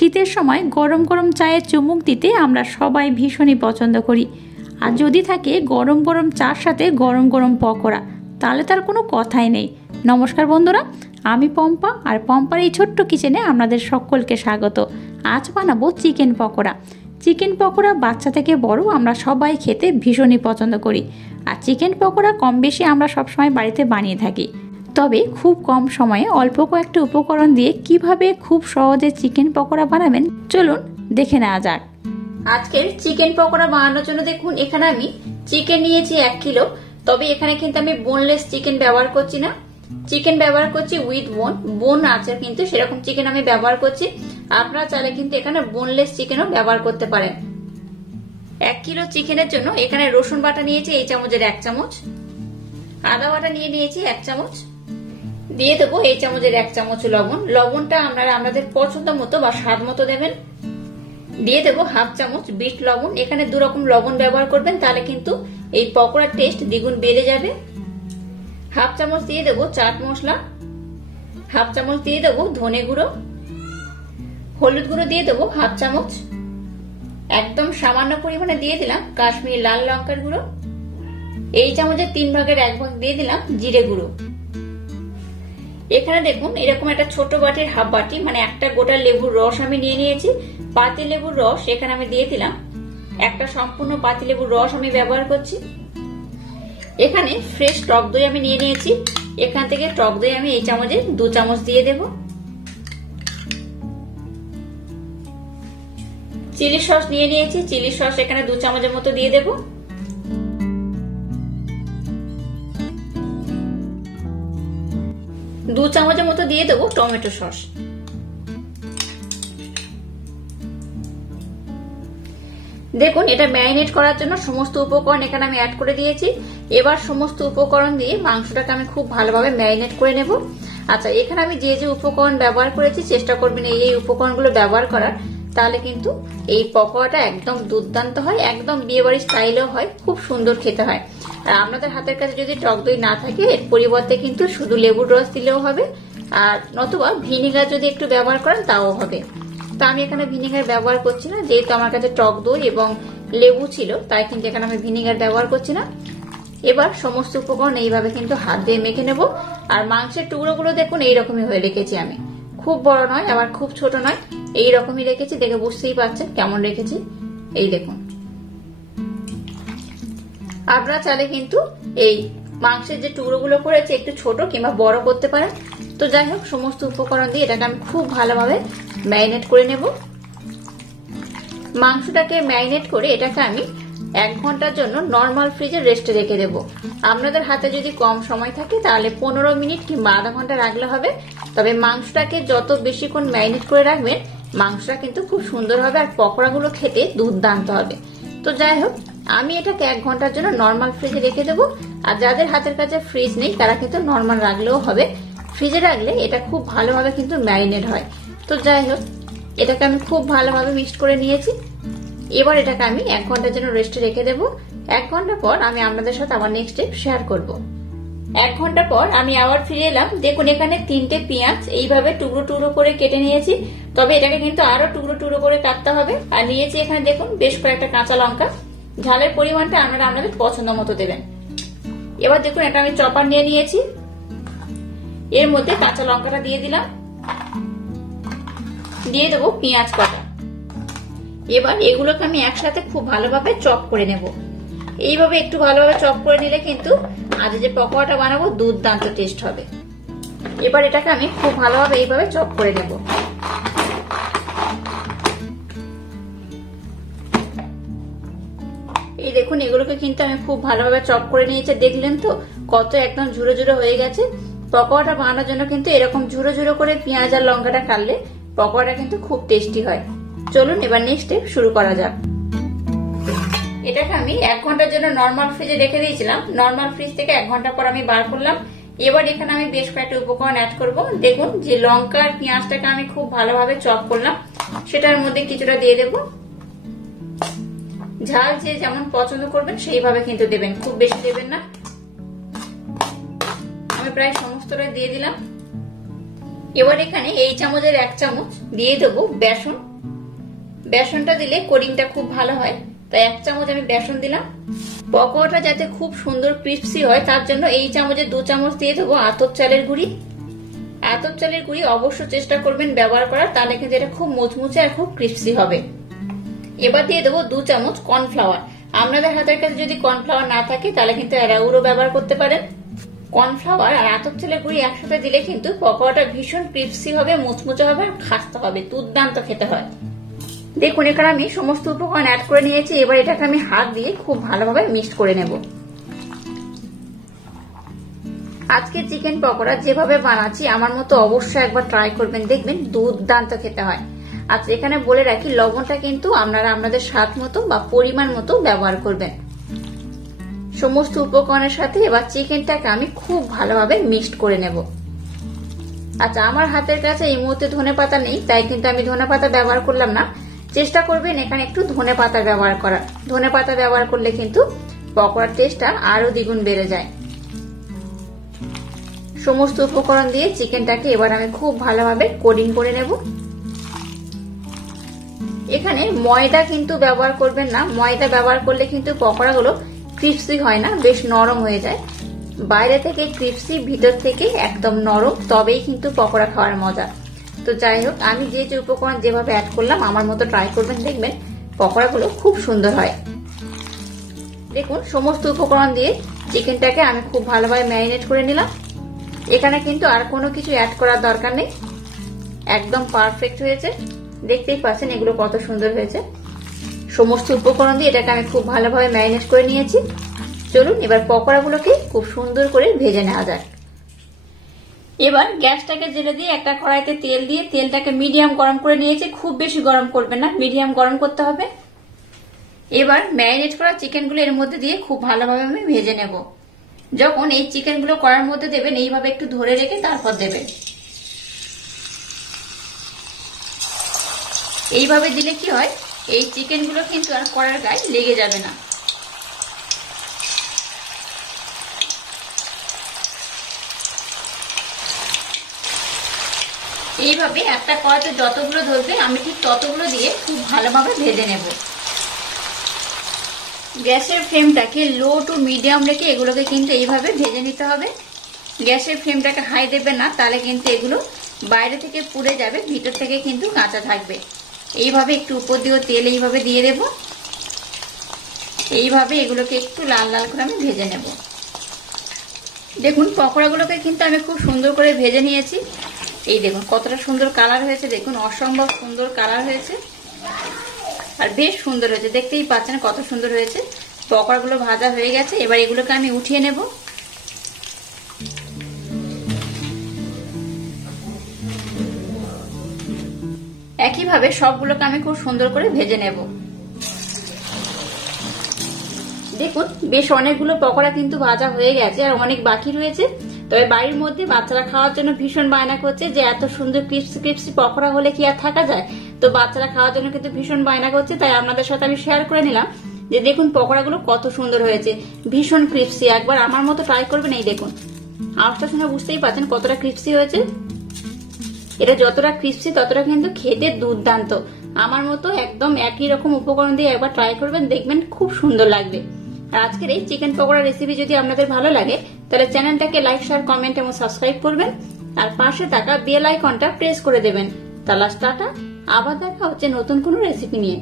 শীতের সময় গরম গরম চায়ে চুমুক দিতে আমরা সবাই ভীষণই পছন্দ করি। আর যদি থাকে গরম গরম চার সাথে গরম গরম পকোড়া, তাহলে তার কোনো কথাই নেই। নমস্কার বন্ধুরা, আমি পম্পা, আর পম্পার এই ছোট্ট কিচেনে আপনাদের সকলকে স্বাগত। আজ বানাবো চিকেন পকোড়া। চিকেন পকোড়া বাচ্চা থেকে বড় আমরা সবাই খেতে ভীষণই পছন্দ করি। আর চিকেন পকোড়া কম বেশি আমরা সবসময় বাড়িতে বানিয়ে থাকি। তবে খুব কম সময়ে অল্প কয়েকটা উপকরণ দিয়ে কিভাবে খুব সহজে চিকেন পকোড়া বানাবেন চলুন দেখে নেওয়া যাক। আজকের চিকেন পকোড়া বানানোর জন্য দেখুন এখানে আমি চিকেন নিয়েছি 1 কিলো। তবে এখানে কিন্তু আমি বোনলেস চিকেন ব্যবহার করছি না, চিকেন ব্যবহার করছি উইথ বোন আছে কিন্তু সেরকম চিকেন আমি ব্যবহার করছি। আপনারা চাইলে কিন্তু এখানে বোনলেস চিকেনও ব্যবহার করতে পারেন। 1 কিলো চিকেনের জন্য এখানে রসুন বাটা নিয়েছি এই চামচের 1 চামচ, আদা বাটা নিয়ে নিয়েছি 1 চামচ, দিয়ে দেবো এই চামচের 1 চামচ লবণ। লবণটা আপনারা আপনাদের পছন্দ মতো বা স্বাদ মতো দেবেন। দিয়ে দেবো 1/2 চামচ বিট লবণ। এখানে 2 রকম লবণ ব্যবহার করবেন, তাহলে কিন্তু এই পকোড়ার টেস্ট দ্বিগুণ বেড়ে যাবে। 1/2 চামচ দিয়ে দেবো চাট মশলা, 1/2 চামচ দিয়ে দেবো ধনে গুঁড়ো, হলুদ গুঁড়ো দিয়ে দেবো 1/2 চামচ, একদম সামান্য পরিমাণে দিয়ে দিলাম কাশ্মীরি লাল লঙ্কার গুঁড়ো, এই চামচের 3 ভাগের 1 ভাগ দিয়ে দিলাম জিরে গুঁড়ো। এখানে দেখুন এরকম একটা ছোট বাটির হাফ বাটি মানে একটা গোটা লেবুর রস আমি নিয়ে নিয়েছি। পাতি লেবুর রস এখানে আমি দিয়ে দিলাম, একটা সম্পূর্ণ পাতি লেবুর রস আমি ব্যবহার করছি। এখানে ফ্রেশ টক দই আমি নিয়ে নিয়েছি, এখান থেকে টক দই আমি এই চামচে 2 চামচ দিয়ে দেব। চিলি সস নিয়ে নিয়েছি, চিলি সস এখানে 2 চামচের মতো দিয়ে দেব। দু চামচের মতো দিয়ে দেবো টমেটো সস। দেখুন এটা ম্যারিনেট করার জন্য সমস্ত উপকরণ এখানে আমি অ্যাড করে দিয়েছি। এবার সমস্ত উপকরণ দিয়ে মাংসটাকে আমি খুব ভালোভাবে ম্যারিনেট করে নেব। আচ্ছা, এখানে আমি যে যে উপকরণ ব্যবহার করেছি চেষ্টা করবেন এই উপকরণগুলো ব্যবহার করার, তাহলে কিন্তু এই পকোড়াটা একদম দুর্দান্ত হয়, একদম বিয়ে বাড়ির স্টাইলেও হয়, খুব সুন্দর খেতে হয়। আর আপনাদের হাতের কাছে যদি টক দই না থাকে এর পরিবর্তে কিন্তু শুধু লেবুর রস দিলেও হবে, আর নতুবা ভিনেগার যদি একটু ব্যবহার করেন তাও হবে। তো আমি এখানে ভিনেগার ব্যবহার করছি না, যেহেতু আমার কাছে টক দই এবং লেবু ছিল তাই কিন্তু এখানে আমি ভিনেগার ব্যবহার করছি না। এবার সমস্ত উপকরণ এইভাবে কিন্তু হাত দিয়ে মেখে নেব। আর মাংসের টুকরোগুলো দেখুন এইরকমই হয়ে রেখেছি আমি, খুব বড় নয় আবার খুব ছোট নয়, এইরকমই রেখেছি। দেখে বুঝতেই পারছেন কেমন রেখেছি, এই দেখুন। আপনারা চাইলে কিন্তু এই মাংসের যে টুকরোগুলো করেছে একটু ছোট কিংবা বড় করতে পারেন। তো যাই হোক সমস্ত উপকরণ দিয়ে এটাকে আমি খুব ভালোভাবে ম্যারিনেট করে নেব। মাংসটাকে ম্যারিনেট করে এটাকে আমি 1 ঘন্টার জন্য নর্মাল ফ্রিজে রেস্টে রেখে দেব। আপনাদের হাতে যদি কম সময় থাকে তাহলে 15 মিনিট কিংবা আধা ঘন্টা রাখলে হবে। তবে মাংসটাকে যত বেশিক্ষণ ম্যারিনেট করে রাখবেন মাংসটা কিন্তু খুব সুন্দর হবে আর পকোড়াগুলো খেতে দুর্দান্ত হবে। তো যাই হোক আমি এটাকে 1 ঘন্টার জন্য নর্মাল ফ্রিজে রেখে দেবো। আর যাদের হাতের কাছে ফ্রিজ নেই তারা কিন্তু নর্মাল রাখলেও হবে, ফ্রিজে রাখলে এটা খুব ভালোভাবে কিন্তু ম্যারিনেট হয়। তো যাই হোক এটাকে আমি খুব ভালোভাবে মিক্সড করে নিয়েছি। এবার এটাকে আমি 1 ঘন্টার জন্য রেস্টে রেখে দেবো। 1 ঘন্টা পর আমি আপনাদের সাথে আবার নেক্সট স্টেপ শেয়ার করব। 1 ঘন্টা পর আমি আবার ফিরে এলাম। দেখুন এখানে 3টে পেঁয়াজ এইভাবে টুকরো টুকরো করে কেটে নিয়েছি, তবে এটাকে কিন্তু আরো টুকরো টুকরো করে কাটতে হবে। আর নিয়েছি এখানে দেখুন বেশ কয়েকটা কাঁচা লঙ্কা, ঝালের পরিমাণটা আপনারা আপনাদের পছন্দ মতো দেবেন। এবার দেখুন এটা আমি চপার নিয়ে নিয়েছি, এর মধ্যে কাঁচা লঙ্কাটা দিয়ে দিলাম, দিয়ে দেবো পেঁয়াজ কাটা। এবার এগুলোকে আমি একসাথে খুব ভালোভাবে চপ করে নেব। এইভাবে একটু ভালোভাবে চপ করে নিলে কিন্তু আজ যে পকোড়াটা বানাবো দুর্দান্ত টেস্ট হবে। এবার এটাকে আমি খুব ভালোভাবে এইভাবে চপ করে নেব। এই দেখুন এগুলোকে কিন্তু আমি খুব ভালোভাবে চপ করে নিয়েছি, দেখলেন তো কত একদম ঝুরো ঝুরো হয়ে গেছে। পকোড়াটা বানানোর জন্য কিন্তু এরকম ঝুরো ঝুরো করে পেঁয়াজ আর লঙ্কাটা কাটলে পকোড়াটা কিন্তু খুব টেস্টি হয়। চলুন এবার নেক্সট স্টেপ শুরু করা যাক। এটাকে আমি 1 ঘন্টার জন্য নর্মাল ফ্রিজে রেখে দিয়েছিলাম। নর্মাল ফ্রিজ থেকে 1 ঘন্টা পর আমি বার করলাম। এবার এখানে আমি বেশ কয়েকটা উপকরণ অ্যাড করব। দেখুন যে লঙ্কা আর পেঁয়াজটাকে আমি খুব ভালোভাবে চপ করলাম সেটার মধ্যে কিছুটা দিয়ে দেব। ঝাল যে যেমন পছন্দ করবেন সেইভাবে কিন্তু দেবেন, খুব বেশি দেবেন না। আমি প্রায় সমস্তটা দিয়ে দিলাম। এবার এখানে এই চামচের 1 চামচ দিয়ে দেবো বেসন। বেসনটা দিলে কোটিংটা খুব ভালো হয়, তাই 1 চামচ আমি বেসন দিলাম। পকোড়াটা যাতে খুব সুন্দর ক্রিস্পি হয় তার জন্য এই চামচে 2 চামচ দিয়ে দেবো আতপ চালের গুঁড়ি। আতপ চালের গুঁড়ি অবশ্য চেষ্টা করবেন ব্যবহার করার, তাহলে কিন্তু এটা খুব মুচমুচে আর খুব ক্রিস্পি হবে। এবার দিয়ে দেবো 2 চামচ কর্নফ্লাওয়ার। আপনাদের হাতের কাছে যদি কর্নফ্লাওয়ার না থাকে তাহলে কিন্তু অ্যারাউরও ব্যবহার করতে পারেন। কর্নফ্লাওয়ার আর আতপ চালের গুঁড়ি একসাথে দিলে কিন্তু পকোড়াটা ভীষণ ক্রিস্পি হবে, মুচমুচে হবে আর খাস্তা হবে, দুর্দান্ত খেতে হয়। দেখুন এখানে আমি সমস্ত উপকরণ অ্যাড করে নিয়েছি। এবার এটাকে আমি হাত দিয়ে খুব ভালোভাবে মিক্স করে নেব। আজকে চিকেন পকোড়া যেভাবে বানাচ্ছি আমার মতো অবশ্যই একবার ট্রাই করবেন, দেখবেন দুর্দান্ত খেতে হয়। আচ্ছা এখানে বলে রাখি লবণটা কিন্তু আপনারা আপনাদের স্বাদ মতো বা পরিমাণ মতো ব্যবহার করবেন। সমস্ত উপকরণের সাথে এবার চিকেনটাকে আমি খুব ভালোভাবে মিক্সড করে নেব। আচ্ছা আমার হাতের কাছে এই মুহূর্তে ধনেপাতা নেই, তাই কিন্তু আমি ধনেপাতা ব্যবহার করলাম না। চেষ্টা করবেন এখানে একটু ধনেপাতা ব্যবহার করার। ধনেপাতা ব্যবহার করলে কিন্তু পকোড়ার টেস্টটা আরো দ্বিগুণ বেড়ে যায়। সমস্ত উপকরণ দিয়ে চিকেনটাকে এবার আমি খুব ভালোভাবে কোটিং করে নেব। এখানে ময়দা কিন্তু ব্যবহার করবেন না, ময়দা ব্যবহার করলে কিন্তু পকোড়াগুলো ক্রিস্পি হয় না, বেশ নরম হয়ে যায়। বাইরে থেকে ক্রিস্পি, ভিতর থেকে একদম নরম, তবেই কিন্তু পকোড়া খাওয়ার মজা। তো যাই হোক আমি যে যে উপকরণ যেভাবে অ্যাড করলাম আমার মতো ট্রাই করবেন, দেখবেন পকোড়াগুলো খুব সুন্দর হয়। দেখুন সমস্ত উপকরণ দিয়ে চিকেনটাকে আমি খুব ভালোভাবে ম্যারিনেট করে নিলাম। এখানে কিন্তু আর কোনো কিছু অ্যাড করার দরকার নেই, একদম পারফেক্ট হয়েছে। দেখতেই পাচ্ছেন এগুলো কত সুন্দর হয়েছে। সমস্ত উপকরণ দিয়ে এটাকে আমি খুব ভালোভাবে ম্যারিনেট করে নিয়েছি। চলুন এবার পকোড়াগুলোকে খুব সুন্দর করে ভেজে নেওয়া যাক। এবার গ্যাসটাকে জেলে দিয়ে একটা কড়াইতে তেল দিয়ে তেলটাকে মিডিয়াম গরম করে নিয়েছি। খুব বেশি গরম করবেন না, মিডিয়াম গরম করতে হবে। এবার ম্যারিনেট করা চিকেনগুলো এর মধ্যে দিয়ে খুব ভালোভাবে আমি ভেজে নেব। যখন এই চিকেনগুলো কড়াইয়ের মধ্যে দেবেন এইভাবে একটু ধরে রেখে তারপর দেবেন। এইভাবে দিলে কি হয়, এই চিকেনগুলো কিন্তু আর কড়াইয়ের গায়ে লেগে যাবে না। এইভাবে একটা কড়াইতে যতগুলো ধরবে আমি ঠিক ততগুলো দিয়ে খুব ভালোভাবে ভেজে নেব। গ্যাসের ফ্লেমটাকে লো টু মিডিয়াম রেখে এগুলোকে কিন্তু এইভাবে ভেজে নিতে হবে। গ্যাসের ফ্লেমটাকে হাই দেবেন না, তাহলে কিন্তু এগুলো বাইরে থেকে পুড়ে যাবে, ভিতর থেকে কিন্তু কাঁচা থাকবে। এইভাবে একটু উপর দিয়ে তেল এইভাবে দিয়ে দেব। এইভাবে এগুলোকে একটু লাল লাল করে আমি ভেজে নেব। দেখুন পকোড়াগুলোকে কিন্তু আমি খুব সুন্দর করে ভেজে নিয়েছি। এই দেখুন কতটা সুন্দর কালার হয়েছে, দেখুন অসম্ভব সুন্দর কালার হয়েছে আর বেশ সুন্দর হয়েছে। দেখতেই পাচ্ছেন কত সুন্দর হয়েছে। পকোড়াগুলো ভাজা হয়ে গেছে, এবার এগুলোকে আমি উঠিয়ে নেব। একইভাবে সবগুলোকে আমি খুব সুন্দর করে ভেজে নেব। দেখুন বেশ অনেকগুলো পকোড়া কিন্তু ভাজা হয়ে গেছে আর অনেক বাকি রয়েছে। তবে বাড়ির মধ্যে বাচ্চারা খাওয়ার জন্য ভীষণ বায়না করছে যে এত সুন্দর ক্রিস্পি ক্রিস্পি পকোড়া হলে কি আর থাকা যায়। তো বাচ্চারা খাওয়ার জন্য কিন্তু ভীষণ বায়না করছে, তাই আপনাদের সাথে আমি শেয়ার করে নিলাম যে দেখুন পকোড়াগুলো কত সুন্দর হয়েছে, ভীষণ ক্রিস্পি। একবার আমার মতো ট্রাই করবেন। এই দেখুন আওয়াজটা শুনে বুঝতেই পারছেন কতটা ক্রিস্পি হয়েছে। এটা যতটা ক্রিস্পি ততটা কিন্তু খেতে দুর্দান্ত। আমার মতো একদম একই রকম উপকরণ দিয়ে একবার ট্রাই করবেন, দেখবেন খুব সুন্দর লাগবে। আর আজকের এই চিকেন পকোড়া রেসিপি যদি আপনাদের ভালো লাগে তাহলে চ্যানেলটাকে লাইক, শেয়ার, কমেন্ট এবং সাবস্ক্রাইব করবেন আর পাশে থাকা বেল আইকনটা প্রেস করে দেবেন। তাহলে টাটা, আবার দেখা হচ্ছে নতুন কোনো রেসিপি নিয়ে।